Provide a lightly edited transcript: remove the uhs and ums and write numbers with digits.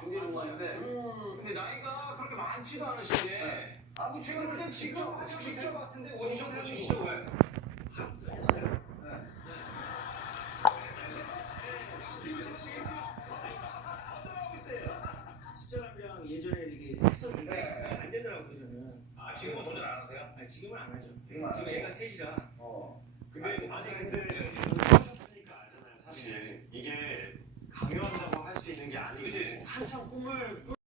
굉장히 좋아하는데. 근데 나이가 그렇게 많지도 않으신데. 제가 그때 직접 같은데 오디션 해주시죠 왜? 집사람이랑 예전에 이렇게 했었는데 안 되더라고요 저는. 지금은 도전 안 하세요? 지금은 안 하죠. 지금 애가 셋이라. 근데 하셨으니까 알잖아요. 사실 이게 강요한다고 할 수 있는 게 아니고 한참 꿈을